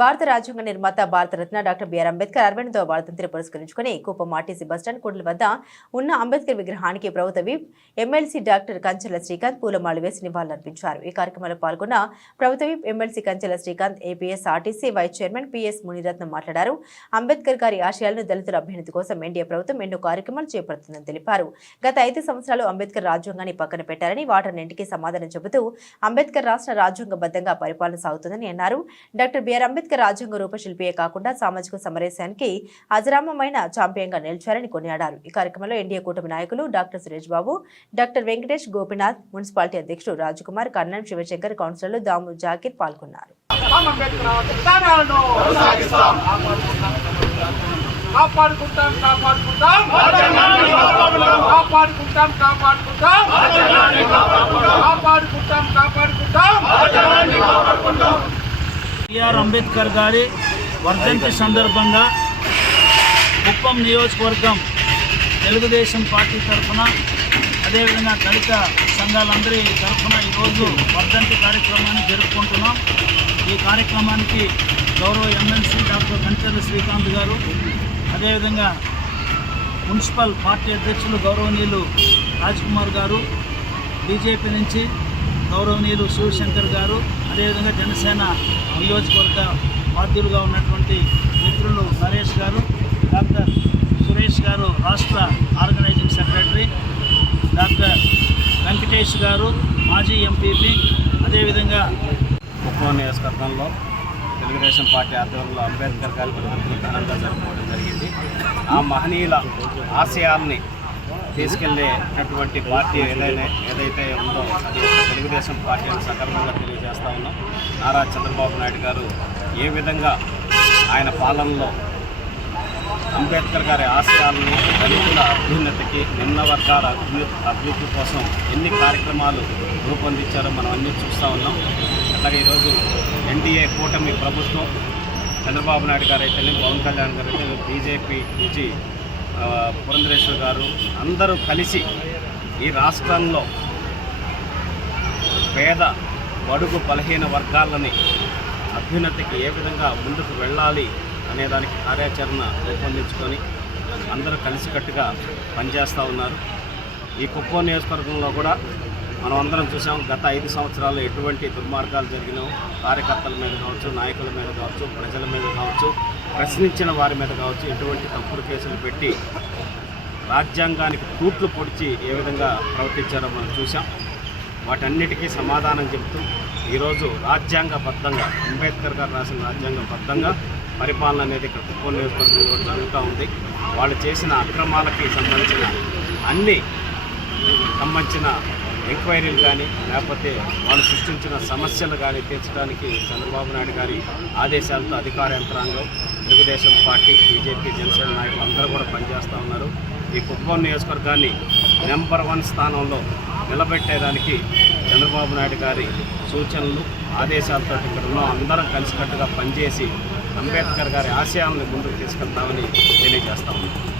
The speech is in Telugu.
భారత రాజ్యాంగ నిర్మాత భారతరత్న డాక్టర్ బిఆర్ అంబేద్కర్ అరవై ఎనిమిదవ పురస్కరించుకుని కుప్పం ఆర్టీసీ బస్టాండ్ కూడలి వద్ద ఉన్న అంబేద్కర్ విగ్రహానికి ప్రభుత్వ whip MLC doctor Kanchela Srikanth పూలమాలు వేసి నివాళులర్పించారు. ఈ కార్యక్రమంలో పాల్గొన్న ప్రభుత్వ whip MLC Kanchela Srikanth APS RTC vice chairman PS Muniratnam మాట్లాడారు. అంబేద్కర్ గారి ఆశయాలను దళితుల అభ్యున్నతి కోసం ఎన్డీఏ ప్రభుత్వం ఎన్నో కార్యక్రమాలు చేపడుతుందని తెలిపారు. గత ఐదు సంవత్సరాలు అంబేద్కర్ రాజ్యాంగాన్ని పక్కన పెట్టారని వాటన్నింటికీ సమాధానం చెబుతూ అంబేద్కర్ రాష్ట్ర రాజ్యాంగబద్ధంగా పరిపాలన సాగుతుందని అన్నారు. డాక్టర్ బిఆర్ అంబేద్కర్ రాజ్యాంగ రూపశిల్పియే కాకుండా సామాజిక సమరేశానికి అజరామమైన ఛాంపియన్గా నిలిచారని కొనియాడారు. ఈ కార్యక్రమంలో ఎన్డీఏ కూటమి నాయకులు doctor Suresh Babu doctor Venkatesh Gopinath municipality అధ్యక్షుడు రాజకుమార్ కన్నం శివశంకర్ కౌన్సిలర్లు దాము జాకిర్ పాల్గొన్నారు. కాపాడుకుంటాం. కాపాడుకుంటాం కాపాడుకుంటాం కాపాడుకుంటాం. బిఆర్ అంబేద్కర్ గారి వర్ధంతి సందర్భంగా కుప్పం నియోజకవర్గం తెలుగుదేశం పార్టీ తరఫున అదేవిధంగా దళిత సంఘాలందరి తరఫున ఈరోజు వర్ధంతి కార్యక్రమాన్ని జరుపుకుంటున్నాం. ఈ కార్యక్రమానికి గౌరవ ఎమ్మెల్సీ డాక్టర్ కంచర్ల శ్రీకాంత్ గారు అదేవిధంగా మున్సిపల్ పార్టీ అధ్యక్షులు గౌరవనీయులు రాజ్కుమార్ గారు బీజేపీ నుంచి గౌరవనీయులు శివశంకర్ గారు అదేవిధంగా జనసేన నియోజకవర్గ బాధ్యులుగా ఉన్నటువంటి మిత్రులు నరేష్ గారు డాక్టర్ సురేష్ గారు రాష్ట్ర ఆర్గనైజింగ్ సెక్రటరీ డాక్టర్ వెంకటేష్ గారు మాజీ ఎంపీపీ అదేవిధంగా కుప్పం నియోజకవర్గంలో తెలుగుదేశం పార్టీ ఆధ్వర్యంలో అంబేద్కర్ గారి ఘనంగా జరుపుకోవడం జరిగింది. ఆ మహనీయుల ఆశయాల్ని తీసుకెళ్ళేటటువంటి పార్టీ ఏదైనా ఏదైతే ఉందో అది తెలుగుదేశం పార్టీ అని తెలియజేస్తూ తెలియజేస్తా ఉన్నాం. నారా చంద్రబాబు నాయుడు గారు ఏ విధంగా ఆయన పాలనలో అంబేద్కర్ గారి ఆశయాలను దళితుల అభ్యున్నతికి నిమ్న వర్గాల అభివృద్ధి కోసం ఎన్ని కార్యక్రమాలు రూపొందించారో మనం అన్నీ చూస్తూ ఉన్నాం. అలాగే ఈరోజు ఎన్డీఏ కూటమి ప్రభుత్వం చంద్రబాబు నాయుడు గారు అయితేనే పవన్ కళ్యాణ్ గారు అయితే బీజేపీ నుంచి పురంధరేశ్వర్ గారు అందరూ కలిసి ఈ రాష్ట్రంలో పేద బడుగు బలహీన వర్గాలని అభ్యున్నతికి ఏ విధంగా ముందుకు వెళ్ళాలి అనే దానికి కార్యాచరణ రూపొందించుకొని అందరూ కలిసికట్టుగా పనిచేస్తూ ఉన్నారు. ఈ కుప్పం నియోజకవర్గంలో కూడా మనం అందరం చూసాం గత ఐదు సంవత్సరాలు ఎటువంటి దుర్మార్గాలు జరిగినావు కార్యకర్తల మీద కావచ్చు నాయకుల మీద కావచ్చు ప్రజల మీద కావచ్చు. ప్రశ్నించిన వారి మీద కావచ్చు ఎటువంటి తప్పుడు కేసులు పెట్టి రాజ్యాంగానికి తూట్లు పొడిచి ఏ విధంగా ప్రవర్తించారో మనం చూసాం వాటన్నిటికీ సమాధానం చెబుతూ ఈరోజు రాజ్యాంగబద్ధంగా అంబేద్కర్ గారు రాసిన రాజ్యాంగబద్ధంగా పరిపాలన అనేది ఇక్కడ కుప్పం నియోజకవర్గంలో జరుగుతూ ఉంది. వాళ్ళు చేసిన అక్రమాలకి సంబంధించిన అన్ని సంబంధించిన ఎంక్వైరీలు కానీ లేకపోతే వాళ్ళు సృష్టించిన సమస్యలు కానీ తీర్చడానికి చంద్రబాబు నాయుడు గారి ఆదేశాలతో అధికార యంత్రాంగం తెలుగుదేశం పార్టీ బీజేపీ జనసేన నాయకులు అందరూ కూడా పనిచేస్తూ ఉన్నారు. ఈ కుప్పం నియోజకవర్గాన్ని నెంబర్ వన్ స్థానంలో నిలబెట్టేదానికి చంద్రబాబు నాయుడు గారి సూచనలు ఆదేశాలతో ఇక్కడ ఉన్న. అందరం కలిసికట్టుగా పనిచేసి అంబేద్కర్ గారి ఆశయాలను ముందుకు తీసుకెళ్తామని తెలియజేస్తా ఉన్నాం.